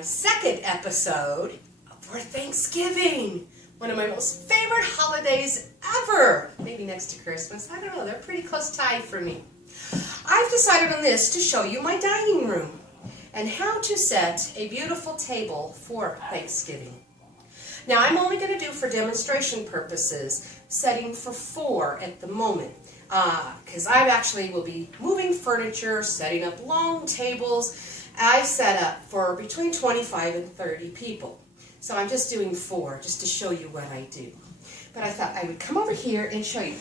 my second episode for Thanksgiving. One of my most favorite holidays ever. Maybe next to Christmas. I don't know. They're pretty close tied for me. I've decided on this to show you my dining room and how to set a beautiful table for Thanksgiving. Now, I'm only going to do for demonstration purposes, setting for 4 at the moment. Because I actually will be moving furniture, setting up long tables. I set up for between 25 and 30 people. So I'm just doing 4 just to show you what I do. But I thought I would come over here and show you.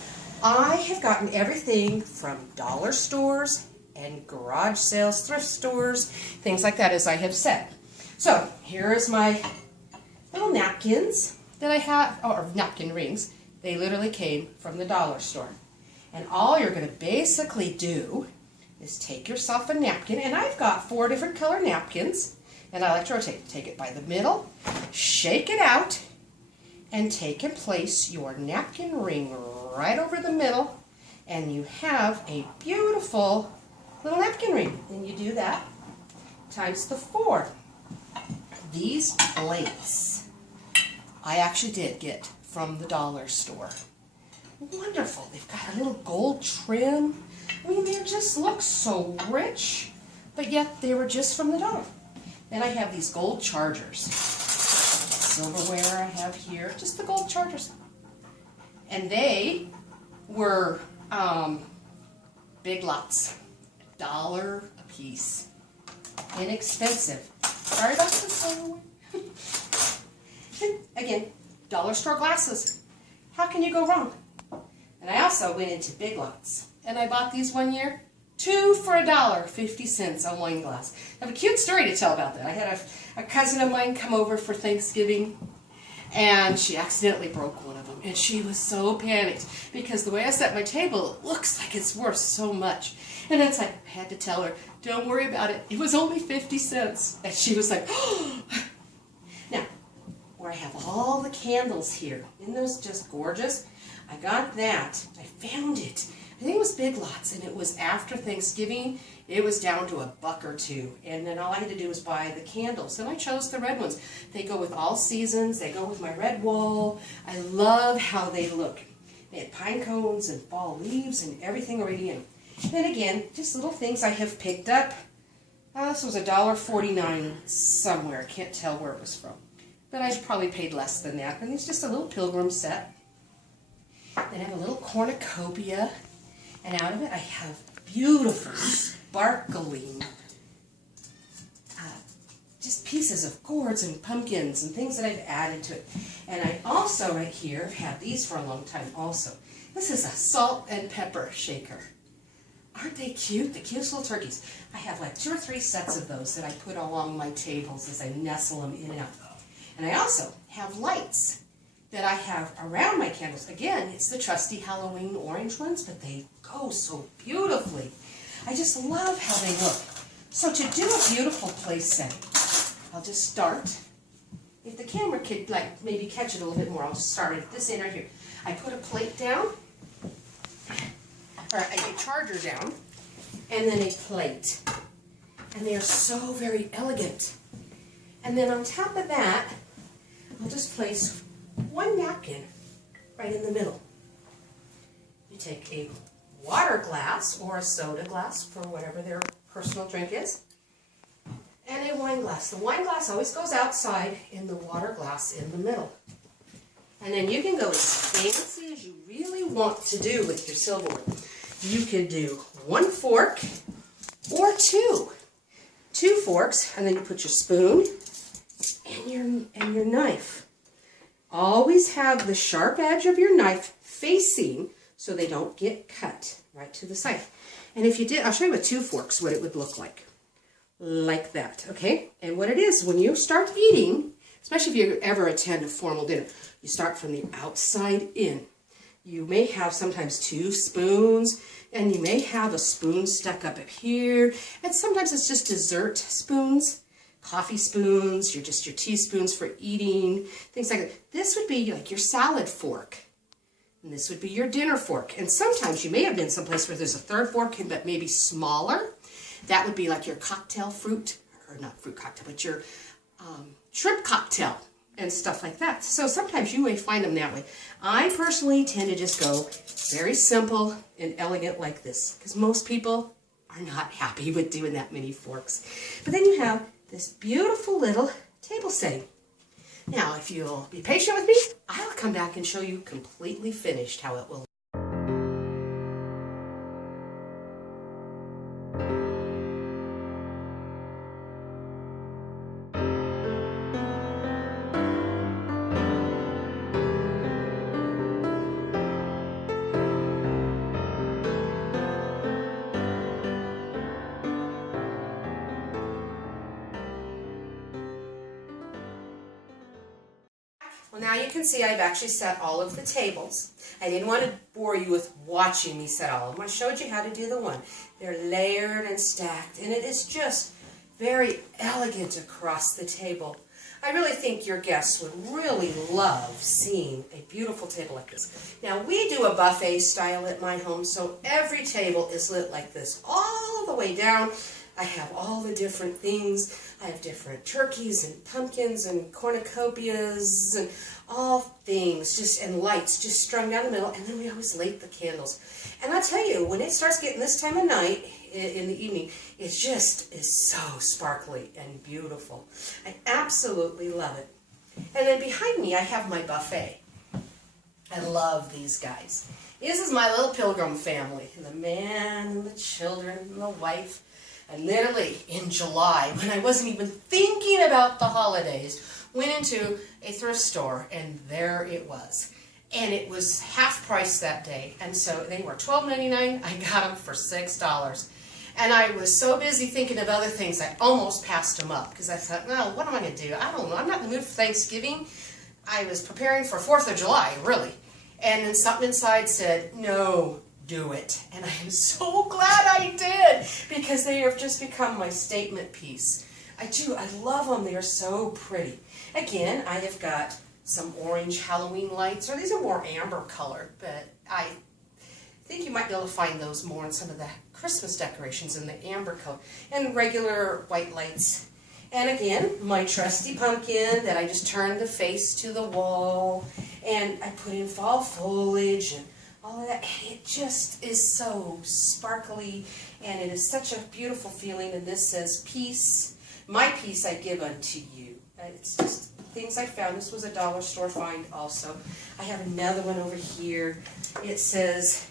I have gotten everything from dollar stores and garage sales, thrift stores, things like that as I have said. So here is my little napkins that I have, or napkin rings. They literally came from the dollar store. And all you're going to basically do is take yourself a napkin, and I've got 4 different color napkins, and I like to rotate. Take it by the middle, shake it out, and take and place your napkin ring right over the middle, and you have a beautiful little napkin ring. And you do that times the 4. These plates I actually did get from the dollar store. Wonderful. They've got a little gold trim. I mean, they just look so rich, but yet they were just from the dollar. Then I have these gold chargers. Silverware I have here, just the gold chargers. And they were big lots, $1 a piece. Inexpensive. Sorry about the silverware. Again, dollar store glasses. How can you go wrong? And I also went into Big Lots, and I bought these one year, 2 for $1, 50 cents a wine glass. I have a cute story to tell about that. I had a cousin of mine come over for Thanksgiving, and she accidentally broke one of them, and she was so panicked because the way I set my table, it looks like it's worth so much. And it's like, I had to tell her, don't worry about it. It was only 50 cents. And she was like, oh. Now, where I have all the candles here, isn't those just gorgeous? I got that. I found it. I think it was Big Lots, and it was after Thanksgiving. It was down to $1 or $2, and then all I had to do was buy the candles, and I chose the red ones. They go with all seasons. They go with my red wall. I love how they look. They had pine cones and fall leaves and everything already in. And then again, just little things I have picked up. This was $1.49 somewhere. I can't tell where it was from, but I probably paid less than that. And it's just a little pilgrim set. Then I have a little cornucopia, and out of it I have beautiful, sparkling, just pieces of gourds and pumpkins and things that I've added to it. And I also, right here, have had these for a long time also. This is a salt and pepper shaker. Aren't they cute? The cutest little turkeys. I have like 2 or 3 sets of those that I put along my tables as I nestle them in and out. And I also have lights that I have around my candles. Again, it's the trusty Halloween orange ones, but they go so beautifully. I just love how they look. So to do a beautiful place setting, I'll just start. If the camera could like maybe catch it a little bit more, I'll just start at this end right here. I put a plate down, or a charger down, and then a plate. And they are so very elegant. And then on top of that, I'll just place 1 napkin right in the middle. You take a water glass or a soda glass for whatever their personal drink is, and a wine glass. The wine glass always goes outside and the water glass in the middle. And then you can go as fancy as you really want to do with your silverware. You can do 1 fork or 2. 2 forks, and then you put your spoon and your knife. Always have the sharp edge of your knife facing so they don't get cut right to the side. And if you did, I'll show you with 2 forks what it would look like. Like that, okay? And what it is, when you start eating, especially if you ever attend a formal dinner, you start from the outside in. You may have sometimes 2 spoons, and you may have a spoon stuck up here, and sometimes it's just dessert spoons. Coffee spoons, your teaspoons for eating, things like that. This would be like your salad fork. And this would be your dinner fork. And sometimes you may have been someplace where there's a 3rd fork, but maybe smaller. That would be like your cocktail fruit, or not fruit cocktail, but your shrimp cocktail and stuff like that. So sometimes you may find them that way. I personally tend to just go very simple and elegant like this, because most people are not happy with doing that many forks. But then you have this beautiful little table setting. Now, if you'll be patient with me, I'll come back and show you completely finished how it will. Well, now you can see I've actually set all of the tables. I didn't want to bore you with watching me set all of them. I showed you how to do the one. They're layered and stacked, and it is just very elegant across the table. I really think your guests would really love seeing a beautiful table like this. Now, we do a buffet style at my home, so every table is lit like this all the way down. I have all the different things. I have different turkeys and pumpkins and cornucopias and all things, just and lights just strung down the middle, and then we always light the candles. And I'll tell you, when it starts getting this time of night in the evening, it just is so sparkly and beautiful. I absolutely love it. And then behind me, I have my buffet. I love these guys. This is my little pilgrim family, the man and the children and the wife. And literally in July, when I wasn't even thinking about the holidays, went into a thrift store and there it was. And it was half price that day. And so they were $12.99. I got them for $6. And I was so busy thinking of other things, I almost passed them up. Because I thought, well, what am I going to do? I don't know. I'm not in the mood for Thanksgiving. I was preparing for 4th of July, really. And then something inside said, no, do it. And I am so glad I did, because they have just become my statement piece. I love them. They are so pretty. Again, I have got some orange Halloween lights, or these are more amber color, but I think you might be able to find those more in some of the Christmas decorations in the amber color, and regular white lights. And again, my trusty pumpkin that I just turned the face to the wall, and I put in fall foliage and all of that. It just is so sparkly, and it is such a beautiful feeling. And this says, peace, my peace I give unto you. It's just things I found. This was a dollar store find also. I have another one over here. It says,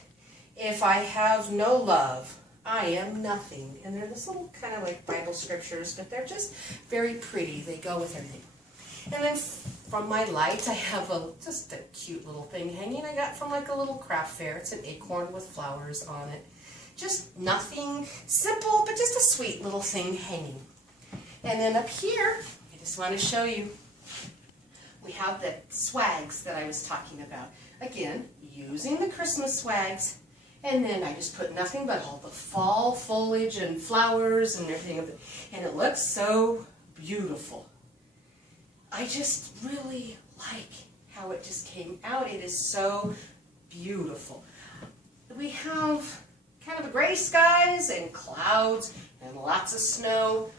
if I have no love, I am nothing. And they're this little kind of like Bible scriptures, but they're just very pretty. They go with everything. And then from my light, I have just a cute little thing hanging I got from like a little craft fair. It's an acorn with flowers on it. Just nothing simple, but just a sweet little thing hanging. And then up here, I just want to show you, we have the swags that I was talking about. Again, using the Christmas swags. And then I just put nothing but all the fall foliage and flowers and everything. And it looks so beautiful. I just really like how it just came out. It is so beautiful. We have kind of the gray skies and clouds and lots of snow.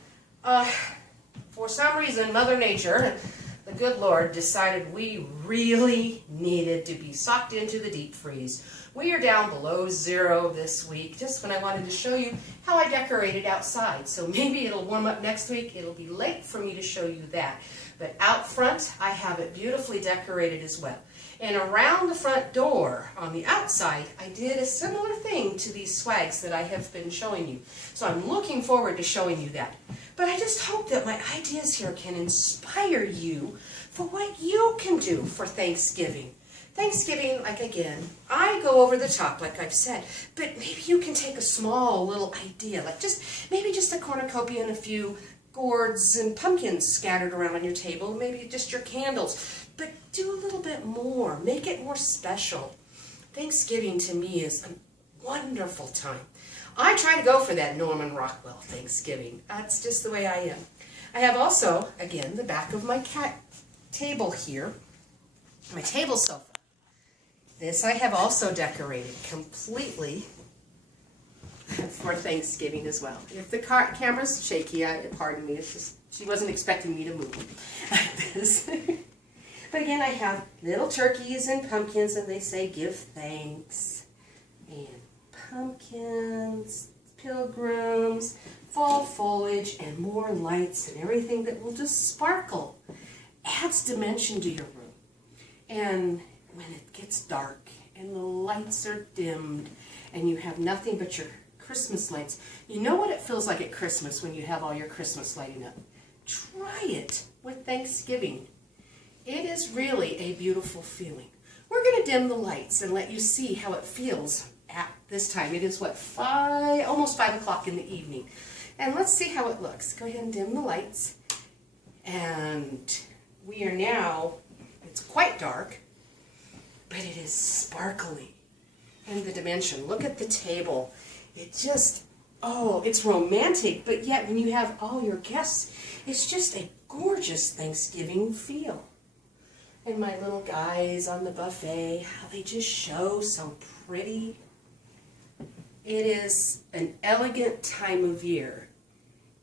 For some reason, Mother Nature, the good Lord, decided we really needed to be sucked into the deep freeze. We are down below 0 this week, just when I wanted to show you how I decorated outside. So maybe it'll warm up next week. It'll be late for me to show you that. But out front, I have it beautifully decorated as well. And around the front door, on the outside, I did a similar thing to these swags that I have been showing you. So I'm looking forward to showing you that. But I just hope that my ideas here can inspire you for what you can do for Thanksgiving. Thanksgiving, like again, I go over the top, like I've said, but maybe you can take a small little idea, like maybe just a cornucopia and a few gourds and pumpkins scattered around on your table, maybe just your candles, but do a little bit more, make it more special. Thanksgiving to me is a wonderful time. I try to go for that Norman Rockwell Thanksgiving. That's just the way I am. I have also, again, the back of my cat table here, my table sofa. This I have also decorated completely for Thanksgiving as well. If the camera's shaky, pardon me, it's just She wasn't expecting me to move like this. But again, I have little turkeys and pumpkins, and they say give thanks. And pumpkins, pilgrims, fall foliage, and more lights and everything that will just sparkle. Adds dimension to your room. And when it gets dark and the lights are dimmed and you have nothing but your Christmas lights, you know what it feels like at Christmas when you have all your Christmas lighting up. Try it with Thanksgiving. It is really a beautiful feeling. We're going to dim the lights and let you see how it feels at this time. It is, what, almost 5 o'clock in the evening. And let's see how it looks. Go ahead and dim the lights. And we are now, it's quite dark, but it is sparkly. And the dimension, look at the table. It just, oh, it's romantic, but yet when you have all your guests, it's just a gorgeous Thanksgiving feel. And my little guys on the buffet, how they just show so pretty. It is an elegant time of year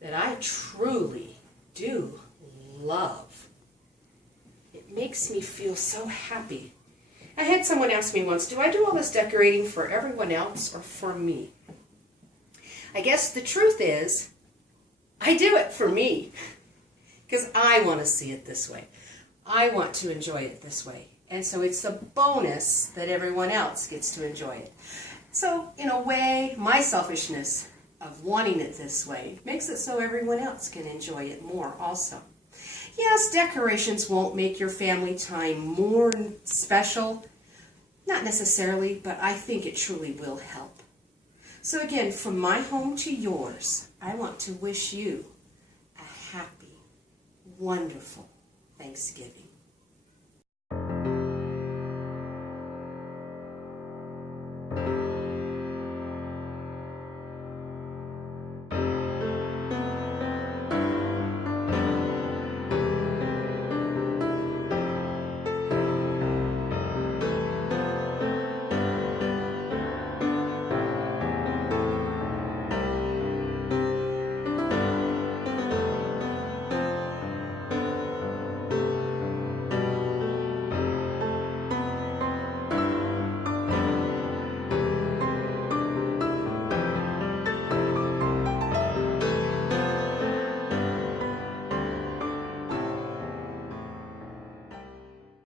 that I truly do love. It makes me feel so happy. I had someone ask me once, do I do all this decorating for everyone else or for me? I guess the truth is, I do it for me. Because I want to see it this way. I want to enjoy it this way. And so it's a bonus that everyone else gets to enjoy it. So, in a way, my selfishness of wanting it this way makes it so everyone else can enjoy it more also. Yes, decorations won't make your family time more special. Not necessarily, but I think it truly will help. So again, from my home to yours, I want to wish you a happy, wonderful Thanksgiving.